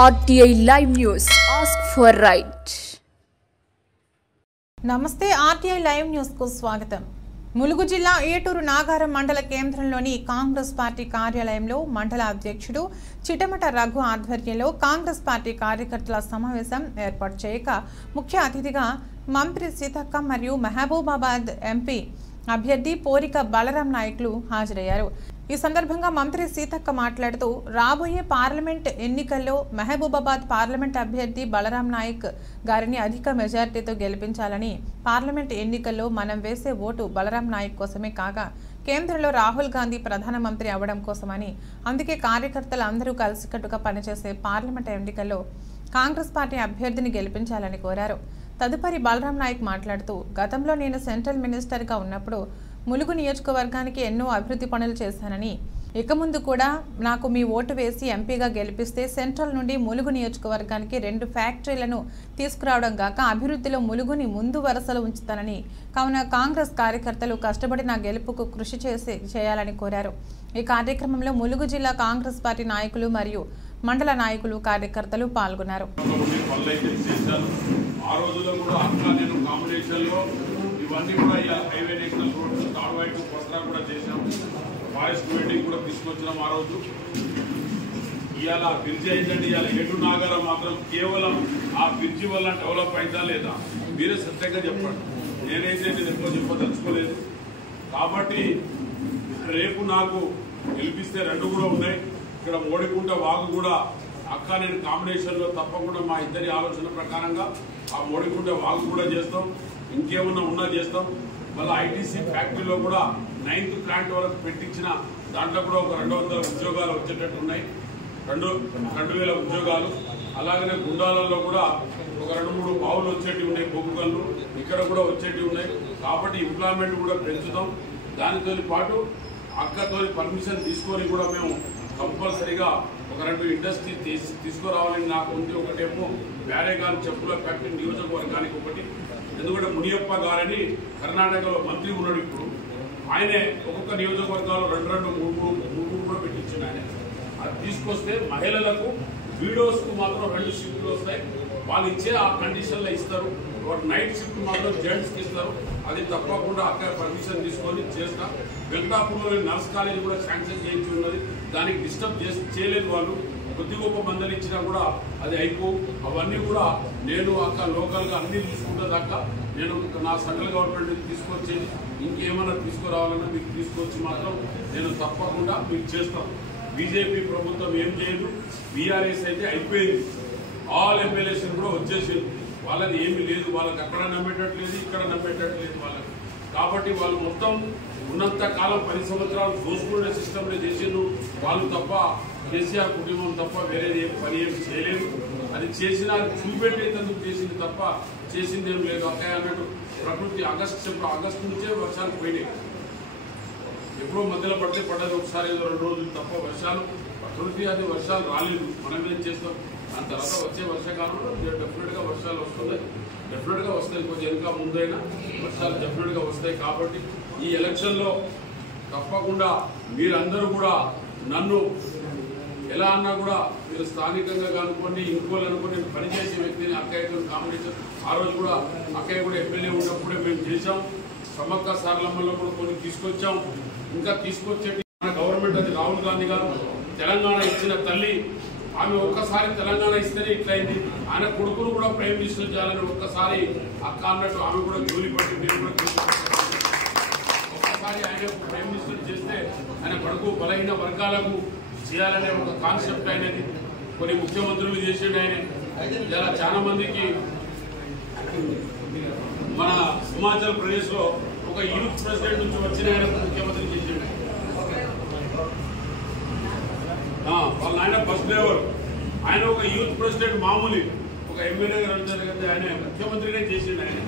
RTI Live News. Ask for right. నమస్తే RTI Live News కు స్వాగతం. ములుగు జిల్లా ఏటూరు నాగారం మండల కేంద్రంలోని కాంగ్రెస్ పార్టీ కార్యాలయంలో మండల అధ్యక్షుడు చిటమట రఘు ఆధ్వర్యంలో కాంగ్రెస్ పార్టీ కార్యకర్తల సమావేశం ఏర్పాటు చేయగా ముఖ్య అతిథిగా మంత్రి సీతక్క మరియు మహబూబాబాద్ ఎంపీ అభ్యర్థి పోరిక బలరాం నాయకులు హాజరయ్యారు. ఈ సందర్భంగా మంత్రి సీతక్క మాట్లాడుతూ రాబోయే పార్లమెంట్ ఎన్నికల్లో మహబూబాబాద్ పార్లమెంట్ అభ్యర్థి బలరాం నాయక్ గారిని అధిక మెజార్టీతో గెలిపించాలని, పార్లమెంట్ ఎన్నికల్లో మనం వేసే ఓటు బలరాం నాయక్ కోసమే కాగా కేంద్రంలో రాహుల్ గాంధీ ప్రధానమంత్రి అవడం కోసమని, అందుకే కార్యకర్తలు అందరూ కలిసికట్టుగా పనిచేసే పార్లమెంట్ ఎన్నికల్లో కాంగ్రెస్ పార్టీ అభ్యర్థిని గెలిపించాలని కోరారు. తదుపరి బలరాం నాయక్ మాట్లాడుతూ గతంలో నేను సెంట్రల్ మినిస్టర్గా ఉన్నప్పుడు ములుగు నియోజకవర్గానికి ఎన్నో అభివృద్ధి పనులు చేశానని, ఇక ముందు కూడా నాకు మీ ఓటు వేసి ఎంపీగా గెలిపిస్తే సెంట్రల్ నుండి ములుగు నియోజకవర్గానికి 2 ఫ్యాక్టరీలను తీసుకురావడం గాక అభివృద్ధిలో ములుగుని ముందు వరుసలో ఉంచుతానని, కావున కాంగ్రెస్ కార్యకర్తలు కష్టపడి నా గెలుపుకు కృషి చేయాలని కోరారు. ఈ కార్యక్రమంలో ములుగు జిల్లా కాంగ్రెస్ పార్టీ నాయకులు మరియు మండల నాయకులు కార్యకర్తలు పాల్గొన్నారు. ఇవన్నీ కూడా హైవే నేషనల్ రోడ్స్ థర్డ్ వైపు కొత్తగా కూడా చేసాము. ఫారెస్ట్ మీటింగ్ కూడా తీసుకొచ్చినాం. ఆ రోజు ఇవాళ బ్రిడ్జి అయిందండి. ఇవాళ ఏటూరు నాగారం మాత్రం కేవలం ఆ బ్రిడ్జి వల్ల డెవలప్ అయిందా లేదా మీరే సత్యంగా చెప్పండి. నేనైతే ఎక్కువ చెప్పదలుచుకోలేదు. కాబట్టి రేపు నాకు గెలిపిస్తే 2 కూడా ఉన్నాయి. ఇక్కడ మోడికుంట వాగు కూడా అక్క నేను కాంబినేషన్లో తప్పకుండా మా ఇద్దరి ఆలోచన ప్రకారంగా ఆ మోడికుంట వాగు కూడా చేస్తాం. ఇంకేమన్నా ఉన్నా చేస్తాం. మళ్ళీ ఐటీసీ ఫ్యాక్టరీలో కూడా 9th ప్లాంట్ వరకు పెట్టించిన దాంట్లో కూడా ఒక 200 ఉద్యోగాలు వచ్చేటట్టు ఉన్నాయి. 2,000 ఉద్యోగాలు. అలాగనే గుండాలలో కూడా ఒక 2-3 బావులు వచ్చేటివి ఉన్నాయి. బొగ్గుగల్లు ఇక్కడ కూడా వచ్చేటివి ఉన్నాయి. కాబట్టి ఎంప్లాయ్మెంట్ కూడా పెంచుతాం. దానితో పాటు అక్కతో పర్మిషన్ తీసుకొని కూడా మేము కంపల్సరీగా ఒక 2 ఇండస్ట్రీ తీసుకురావాలని నాకు ఉంది. ఒకటేమో బ్యారేగాన్ చెప్పుల ఫ్యాక్టరీ నియోజకవర్గానికి ఒకటి. ఎందుకంటే మునియప్ప గారని కర్ణాటకలో మంత్రి ఉన్నాడు. ఇప్పుడు ఆయనే ఒక్కొక్క నియోజకవర్గాలు 2-3 కూడా పెట్టించింది. ఆయన అది తీసుకొస్తే మహిళలకు వీడియోస్కు మాత్రం 2 షిఫ్ట్లు వస్తాయి. వాళ్ళు ఇచ్చే ఆ కండిషన్లో ఇస్తారు. నైట్ షిఫ్ట్ మాత్రం జెంట్స్కి ఇస్తారు. అది తప్పకుండా అక్కడ పర్మిషన్ తీసుకొని చేస్తాం. వెంకటాపూర్లో నర్స్ కాలేజ్ కూడా శాంక్షన్ చేయించి ఉన్నది. దానికి డిస్టర్బ్ చేయలేదు వాళ్ళు. కొద్ది గొప్ప మందలు ఇచ్చినా కూడా అది అయిపోవు. అవన్నీ కూడా నేను అక్క లోకల్గా అన్ని చూసుకుంటుందాక నేను నా సెంట్రల్ గవర్నమెంట్ తీసుకొచ్చేది ఇంకేమైనా తీసుకురావాలన్నా మీకు తీసుకొచ్చి మాత్రం నేను తప్పకుండా మీకు చేస్తాం. బీజేపీ ప్రభుత్వం ఏం చేయదు. బీఆర్ఎస్ అయితే అయిపోయింది. ఆల్ ఎమ్మెల్యేస్ కూడా వచ్చేసింది. వాళ్ళది ఏమీ లేదు. వాళ్ళకి అక్కడ నమ్మేటట్లేదు, ఇక్కడ నమ్మేటట్లేదు వాళ్ళకి. కాబట్టి వాళ్ళు మొత్తం ఉన్నంత కాలం 10 సంవత్సరాలు దోసుకునే సిస్టంలో చేసిండ్రు వాళ్ళు తప్ప. కేసీఆర్ కుటుంబం తప్ప వేరేది పని ఏమి చేయలేదు. అది చేసినా చూపెట్టేందుకు చేసింది తప్ప చేసింది ఏం లేదు. అక్కయ్య అన్నట్టు ప్రకృతి ఆగస్టు నుంచే వర్షాలు పోయినాయి. ఎప్పుడో మధ్యలో పడ్డది ఒకసారి 2 రోజులు తప్ప వర్షాలు ప్రకృతి అది వర్షాలు రాలేదు. మనం ఏం చేస్తాం. దాని తర్వాత వచ్చే వర్షాకాలంలో డెఫినెట్గా వర్షాలు వస్తున్నాయి. డెఫినెట్గా వస్తాయి. కొంచెం ఇంకా ముందైనా వర్షాలు డెఫినెట్గా వస్తాయి. కాబట్టి ఈ ఎలక్షన్లో తప్పకుండా మీరందరూ కూడా నన్ను ఎలా అన్నా కూడా మీరు స్థానికంగా కనుక్కోండి, ఇంకోళ్ళు అనుకోండి. పనిచేసే వ్యక్తిని అక్కయ్యతో కాంబినేషన్ ఆ రోజు కూడా అక్కయ్య కూడా ఎమ్మెల్యే ఉన్నప్పుడే మేము చేశాం. సమ్మక్క సారలమ్మలో కూడా కొన్ని తీసుకొచ్చాం. ఇంకా తీసుకొచ్చేటి మన గవర్నమెంట్ అది రాహుల్ గాంధీ గారు తెలంగాణ ఇచ్చిన తల్లి. ఆమె ఒక్కసారి తెలంగాణ ఇస్తేనే ఇట్లయింది. ఆయన కొడుకును కూడా ప్రైమ్ మినిస్టర్ చేయాలని ఒక్కసారి అక్క అన్నట్టు ఆమె కూడా జోలి పట్టి నేను కూడా ఒక్కసారి ఆయన ప్రైమ్ మినిస్టర్ చేస్తే ఆయన కొడుకు బలహీన వర్గాలకు చేయాలనే ఒక కాన్సెప్ట్ అయినది. కొన్ని ముఖ్యమంత్రులు చేసేది ఆయన. ఇలా చాలా మందికి మన హిమాచల్ ప్రదేశ్ లో ఒక యూత్ ప్రెసిడెంట్ నుంచి వచ్చిన ఆయన ముఖ్యమంత్రి చేసేది. వాళ్ళ ఆయన బస్ డ్రైవర్. ఆయన ఒక యూత్ ప్రెసిడెంట్ మామూలు ఒక ఎమ్మెల్యే గారు ఆయన ముఖ్యమంత్రినే చేసిండు. ఆయన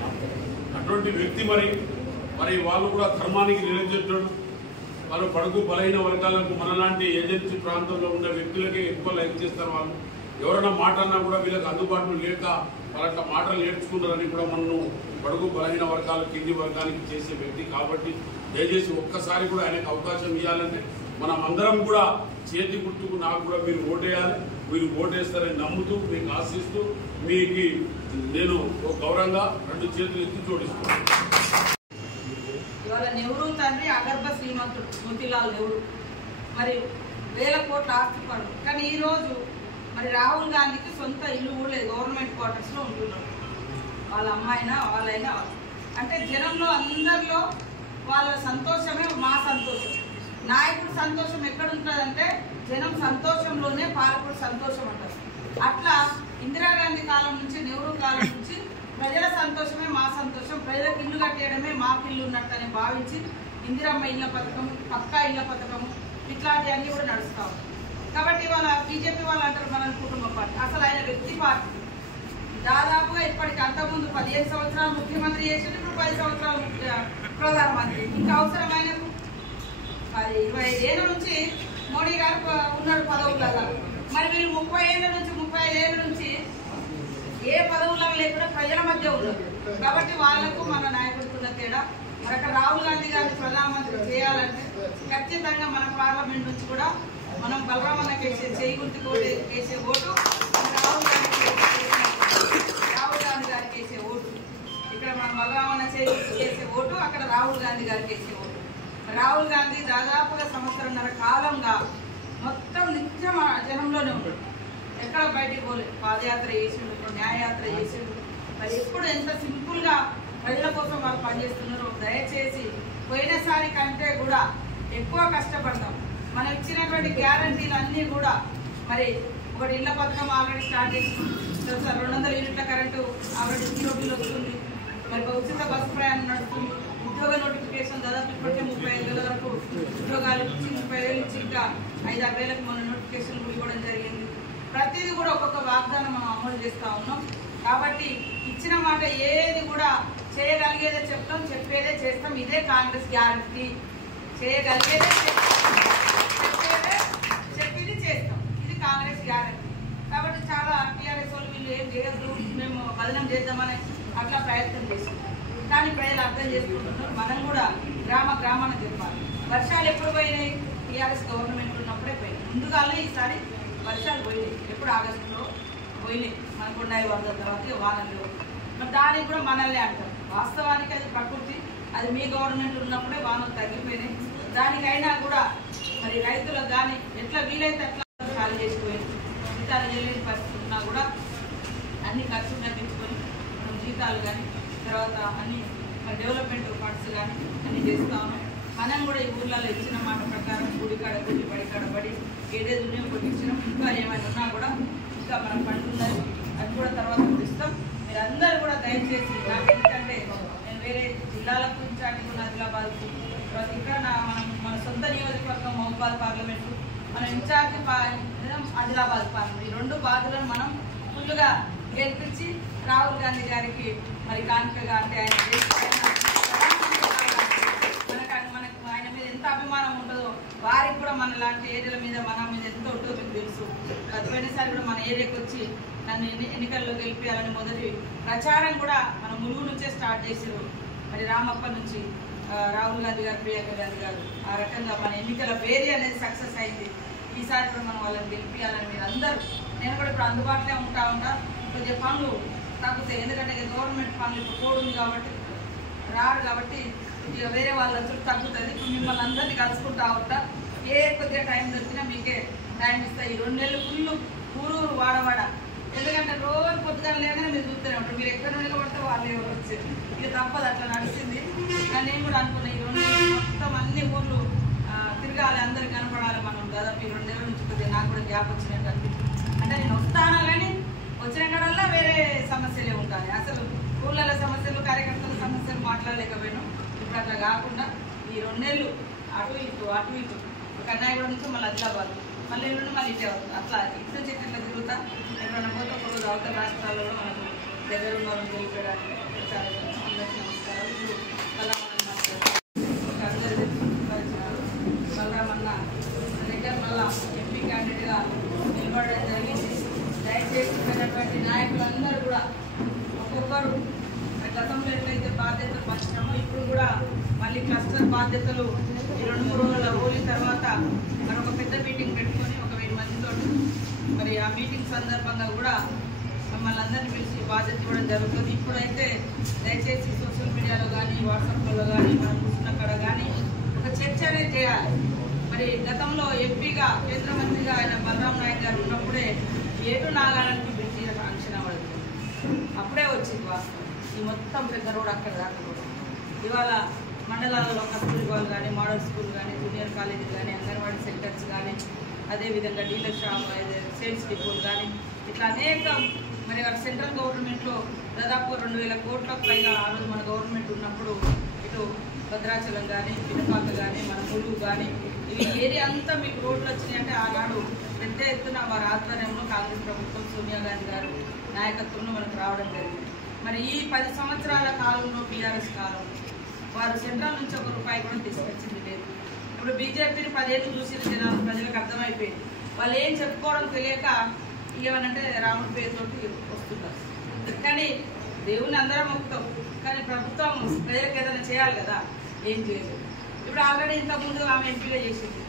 అటువంటి వ్యక్తి. మరి వాళ్ళు కూడా ధర్మానికి నిలబెట్టాడు. వాళ్ళు పడుగు బలహీన వర్గాలకు మనలాంటి ఏజెన్సీ ప్రాంతంలో ఉన్న వ్యక్తులకే ఎక్కువ లైక్ చేస్తారు. వాళ్ళు ఎవరైనా మాట అన్నా కూడా వీళ్ళకి అందుబాటులో లేక వాళ్ళ మాటలు నేర్చుకున్నారని కూడా మనం పడుగు బలహీన వర్గాలు కింది వర్గానికి చేసే వ్యక్తి. కాబట్టి దయచేసి ఒక్కసారి కూడా ఆయనకు అవకాశం ఇవ్వాలంటే మనం అందరం కూడా చేతి గుర్తుకు నాకు కూడా మీరు ఓటేయాలి. మీరు ఓటేస్తారని నమ్ముతూ మీకు ఆశిస్తూ మీకు నేను గౌరవంగా 2 చేతులు ఎత్తి జోడిస్తున్నాను. ఇవాళ నెహ్రూ తండ్రి అగర్భ శ్రీమంతుడు మోతీలాల్ నెహ్రూ మరి వేల కోట్ల ఆస్తిపడు. కానీ ఈరోజు మరి రాహుల్ గాంధీకి సొంత ఇల్లు కూడా లేదు, గవర్నమెంట్ క్వార్టర్స్లో ఉంటున్నారు. వాళ్ళ అమ్మాయినా వాళ్ళైనా అంటే జనంలో అందరిలో వాళ్ళ సంతోషమే మా సంతోషం. నాయకుడు సంతోషం ఎక్కడ ఉంటుందంటే జనం సంతోషంలోనే పాలకుడు సంతోషం అంటారు. అట్లా ఇందిరాగాంధీ కాలం నుంచి నెహ్రూ కాలం నుంచి ప్రజల సంతోషమే మా సంతోషం, ప్రజలకు ఇల్లు కట్టేయడమే మాకు ఇల్లు ఉన్నట్టని భావించి ఇందిరమ్మ ఇళ్ల పథకం, పక్కా ఇళ్ల పథకము ఇట్లాంటివన్నీ కూడా నడుస్తాం. కాబట్టి వాళ్ళ బీజేపీ వాళ్ళు అంటారు మన కుటుంబ పార్టీ. అసలు ఆయన వ్యక్తి పార్టీ. దాదాపుగా ఇప్పటికి అంతకుముందు 15 సంవత్సరాలు ముఖ్యమంత్రి చేసిండు, ఇప్పుడు 10 సంవత్సరాలు ప్రధానమంత్రి. ఇంకా అవసరమైన 25 ఏళ్ళ నుంచి మోడీ గారు ఉన్నాడు పదవులలో. మరి వీళ్ళు 30 ఏళ్ళ నుంచి 35 ఏళ్ళ నుంచి ఏ పదవులలో లేకుండా ప్రజల మధ్య ఉన్నారు. కాబట్టి వాళ్లకు మన నాయకుడుకున్న తేడా. మరి అక్కడ రాహుల్ గాంధీ గారిని ప్రధానమంత్రి చేయాలంటే ఖచ్చితంగా మన పార్లమెంట్ నుంచి కూడా మనం బలరామన్న చేయి గుర్తు వేసే ఓటు రాహుల్ గాంధీ గారికి వేసే ఓటు. ఇక్కడ మనం బలరామన్న చేయి గుర్తు వేసే ఓటు, అక్కడ రాహుల్ గాంధీ గారికి వేసే ఓటు. రాహుల్ గాంధీ దాదాపుగా 1.5 కాలంగా మొత్తం నిత్యం జనంలోనే ఉంటాడు. ఎక్కడ బయటికి పోలేదు. పాదయాత్ర చేసిండు, న్యాయయాత్ర చేసిండు. మరి ఎప్పుడు ఎంత సింపుల్ గా ప్రజల కోసం వాళ్ళు పనిచేస్తున్నారు. దయచేసి పోయినసారి కంటే కూడా ఎక్కువ కష్టపడతాం. మనం ఇచ్చినటువంటి గ్యారంటీలు అన్నీ కూడా మరి ఒకటి ఇళ్ల పథకం ఆల్రెడీ స్టార్ట్ చేస్తున్నాం. 200 యూనిట్ల కరెంటు ఆల్రెడీ 0 బిల్ వస్తుంది. మరి ఉచిత బస్సు ప్రయాణం నడుస్తుంది. ఉద్యోగ నోటిఫికేషన్ దాదాపు ఇప్పటికే 35,000 వరకు ఉద్యోగాలు ఇచ్చి 30,000 ఇచ్చి ఇంకా 5-6 వేలకు మన నోటిఫికేషన్ కూడా ఇవ్వడం జరిగింది. ప్రతిదీ కూడా ఒక్కొక్క వాగ్దానం మనం అమలు చేస్తూ ఉన్నాం. కాబట్టి ఇచ్చిన మాట ఏది కూడా చేయగలిగేదే చెప్తాం, చెప్పేదే చేస్తాం. ఇదే కాంగ్రెస్ గ్యారంటీ. చేయగలిగేదే చెప్పేదే చెప్పింది చేస్తాం. ఇది కాంగ్రెస్ గ్యారంటీ. కాబట్టి చాలా టీఆర్ఎస్ వాళ్ళు వీళ్ళు ఏం చేయొద్దు, మేము బదనం చేద్దామని అట్లా ప్రయత్నం చేస్తాం. కానీ ప్రజలు అర్థం చేసుకుంటున్నారు. మనం కూడా గ్రామాన చెప్పాలి. వర్షాలు ఎప్పుడు పోయినాయి? టీఆర్ఎస్ గవర్నమెంట్ ఉన్నప్పుడే పోయినాయి. ముందుగానే ఈసారి వర్షాలు పోయినాయి. ఎప్పుడు ఆగస్టులో పోయినాయి. మనకు ఉన్నాయి వరద తర్వాత వానలు. మరి దానికి కూడా మనల్ని అంటారు. వాస్తవానికి అది ప్రకృతి. అది మీ గవర్నమెంట్ ఉన్నప్పుడే వానలు తగ్గిపోయినాయి. దానికైనా కూడా మరి రైతులకు కానీ ఎట్లా వీలైతే అట్లా ఖాళీ చేసిపోయింది. జీతాలు చెల్లిన పరిస్థితి ఉన్నా కూడా అన్ని ఖర్చులు తగ్గించుకొని మనం జీతాలు కానీ తర్వాత అన్ని డెవలప్మెంట్ ఫండ్స్ కానీ అన్ని చేస్తా ఉన్నాం. మనం కూడా ఈ ఊర్లలో ఇచ్చిన మాట ప్రకారం గుడికాడ గుడి బడికాడ బడి ఏదేది ఉన్నాయో కొట్టించినాం. ఇంకా ఏమైనా ఉన్నా కూడా ఇంకా మనం పండున్నది, అది కూడా తర్వాత ఇస్తాం. మీరు అందరూ కూడా దయచేసి నాకు ఎందుకంటే నేను వేరే జిల్లాలకు ఇన్ఛార్జ్ ఉన్న ఆదిలాబాద్కు, తర్వాత ఇక్కడ మన సొంత నియోజకవర్గం మహబూబాద్ పార్లమెంటు, మన ఇన్ఛార్జ్ ఆదిలాబాద్ పార్లమెంట్, ఈ 2 బాధలను మనం ఫుల్గా గెలిపించి రాహుల్ గాంధీ గారికి మరి కానుకగా అంటే ఆయన మీద ఎంత అభిమానం ఉంటుందో వారికి కూడా మన లాంటి ఏరియాల మీద మన మీద ఎంత ఉంటుందో మీకు తెలుసు. పోయినసారి కూడా మన ఏరియాకి వచ్చి నన్ను ఎన్నికల్లో గెలిపించాలని మొదటి ప్రచారం కూడా మన ములుగు నుంచే స్టార్ట్ చేసారు. మరి రామప్ప నుంచి రాహుల్ గాంధీ గారు, ప్రియాంక గాంధీ గారు ఆ రకంగా మన ఎన్నికల వేరీ అనేది సక్సెస్ అయింది. ఈసారి కూడా మనం వాళ్ళని గెలిపించాలని మీరు అందరూ, నేను కూడా ఇప్పుడు అందుబాటులో ఉంటా కొద్దిగా పనులు తగ్గుతాయి. ఎందుకంటే గవర్నమెంట్ పనులు ఇప్పుడు కోడ్ ఉంది కాబట్టి రారు. కాబట్టి ఇక వేరే వాళ్ళ చుట్టూ తగ్గుతుంది. ఇప్పుడు మిమ్మల్ని అందరినీ కలుసుకుంటా ఉంటా. ఏ కొద్దిగా టైం దొరికినా మీకే టైం ఇస్తాయి. ఈ 2 నెలలు ఫుల్ ఊరూరు వాడవాడ. ఎందుకంటే రోజు పొద్దుగా లేదని మీరు చూస్తూనే ఉంటారు. మీరు ఎక్కడ నిలబడితే వాళ్ళు ఎవరు వచ్చారు. ఇక తప్పదు, అట్లా నడిచింది. కానీ నేను కూడా అనుకున్నా ఈ 2 నెలలు మొత్తం అన్ని ఊర్లు తిరగాలి, అందరికి కనపడాలి. మనం దాదాపు ఈ 2 నెలల నుంచి కొద్దిగా నాకు కూడా గ్యాప్ వచ్చినట్టు అనిపించింది. అంటే నేను వస్తానా కానీ వచ్చిన కాడల్లా వేరే సమస్యలే ఉంటాయి. అసలు ఊళ్ళ సమస్యలు, కార్యకర్తల సమస్యలు మాట్లాడలేకపోయినాం. ఇప్పుడు అట్లా కాకుండా ఈ 2 నెలలు అటు ఇటు కన్నాయగూడ నుంచి మళ్ళీ ఆదిలాబాద్, మళ్ళీ ఎల్లుండి మళ్ళీ ఇటే అవుతుంది. అట్లా ఇటు నుంచి ఇట్లా తిరుగుతా ఎప్పుడన్నా పోతే ఒక రోజు అవతల రాష్ట్రాల్లో కూడా మనకు దగ్గర ఉన్న వాళ్ళని గెలిపేయడానికి అందరికీ నమస్కారాలు. ఇప్పుడు మళ్ళీ మనం అందరి పరిచయాలు బలరామన్న దగ్గర మళ్ళా ఎంపీ క్యాండిడేట్గా నిలబడడం జరిగింది. దయచేసి ఉన్నటువంటి నాయకులందరూ కూడా ఒక్కొక్కరు గతంలో ఎట్లయితే బాధ్యతలు పంచినామో ఇప్పుడు కూడా మళ్ళీ క్లస్టర్ బాధ్యతలు ఈ 2-3 రోజుల హోలీ తర్వాత ఆ మీటింగ్ సందర్భంగా కూడా మమ్మల్ని అందరినీ పిలిచి బాధ్యత ఇవ్వడం జరుగుతుంది. ఇప్పుడైతే దయచేసి సోషల్ మీడియాలో కానీ వాట్సాప్లో కానీ మనం కూర్చున్న కాడ కానీ ఒక చర్చ అనేది చేయాలి. మరి గతంలో ఎంపీగా కేంద్ర మంత్రిగా ఆయన బలరాం నాయక్ గారు ఉన్నప్పుడే ఏటు నాగారానికి బ్రిడ్జి అంచనా పడుతుంది. అప్పుడే వచ్చింది వాస్తవం. ఈ మొత్తం పెద్ద రోడ్ అక్కడ దాకా ఇవాళ మండలాలలో కస్తూరిబాలు కానీ మోడల్ స్కూల్ కానీ జూనియర్ కాలేజీలు కానీ అంగన్వాడీ సెంటర్స్ కానీ అదేవిధంగా డీలర్ షాప్ సేల్స్ డిపోలు కానీ ఇట్లా అనేక మరి సెంట్రల్ గవర్నమెంట్లో దాదాపు 2000 కోట్లకు పైగా ఆ రోజు మన గవర్నమెంట్ ఉన్నప్పుడు ఇటు భద్రాచలం కానీ పినపాక కానీ మన ములుగు కానీ ఇవి ఏరియా అంతా మీకు రోడ్లు వచ్చినాయంటే ఆనాడు పెద్ద ఎత్తున వారి ఆధ్వర్యంలో కాంగ్రెస్ ప్రభుత్వం సోనియా గాంధీ గారు నాయకత్వంలో మనకు రావడం జరిగింది. మరి ఈ 10 సంవత్సరాల కాలంలో బీఆర్ఎస్ కాలం వారు సెంట్రల్ నుంచి ₹1 కూడా తీసుకొచ్చింది లేదు. ఇప్పుడు బీజేపీని 10 ఏళ్ళు చూసిన జనాలు ప్రజలకు అర్థమైపోయింది. వాళ్ళు ఏం చెప్పుకోవడం తెలియక ఏమనంటే రాముడి పేరుతోటి వస్తున్నారు. కానీ దేవుని అందరం మొక్కుతాం, కానీ ప్రభుత్వం ప్రజలకు ఏదైనా చేయాలి కదా, ఏం చేయలేదు. ఇప్పుడు ఆల్రెడీ ఇంతకుముందు ఆమె ఎంపీలో చేసింది.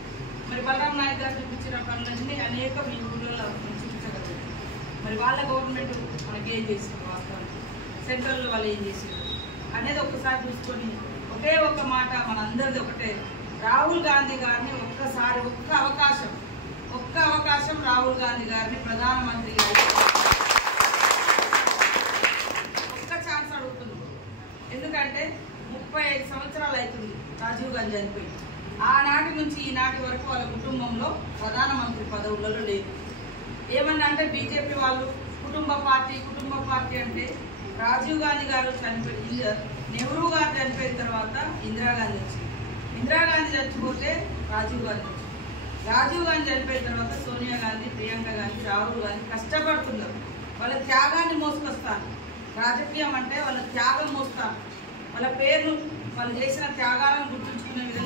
మరి బలరాం నాయక్ గారు చూపించిన పనులన్నీ అనేక మీ ఊళ్ళో చూపించగలరు. మరి వాళ్ళ గవర్నమెంట్ మనకి ఏం చేసింది, వాస్తవానికి సెంట్రల్లో వాళ్ళు ఏం చేసింది అనేది ఒక్కసారి చూసుకొని ఒకే ఒక్క మాట మనందరిది ఒకటే, రాహుల్ గాంధీ గారిని ఒక్కసారి ఒక్క అవకాశం రాహుల్ గాంధీ గారిని ప్రధానమంత్రి ఒక్క ఛాన్స్ అడుగుతున్నాం. ఎందుకంటే 35 సంవత్సరాలు అవుతుంది రాజీవ్ గాంధీ చనిపోయి. ఆనాటి నుంచి ఈనాటి వరకు వాళ్ళ కుటుంబంలో ప్రధానమంత్రి పదవులలో లేదు. ఏమన్నా అంటే బీజేపీ వాళ్ళు కుటుంబ పార్టీ అంటే రాజీవ్ గాంధీ గారు చనిపోయి నెహ్రూ గారు చనిపోయిన తర్వాత ఇందిరాగాంధీ వచ్చింది. ఇందిరాగాంధీ చచ్చిపోతే రాజీవ్ గాంధీ వచ్చింది. రాజీవ్ గాంధీ చనిపోయిన తర్వాత సోనియా గాంధీ, ప్రియాంక గాంధీ, రాహుల్ గాంధీ కష్టపడుతున్నారు. వాళ్ళ త్యాగాన్ని మోసుకొస్తాను. రాజకీయం అంటే వాళ్ళ త్యాగం మోస్తాను. వాళ్ళ పేరును వాళ్ళు చేసిన త్యాగాలను గుర్తుంచుకునే విధంగా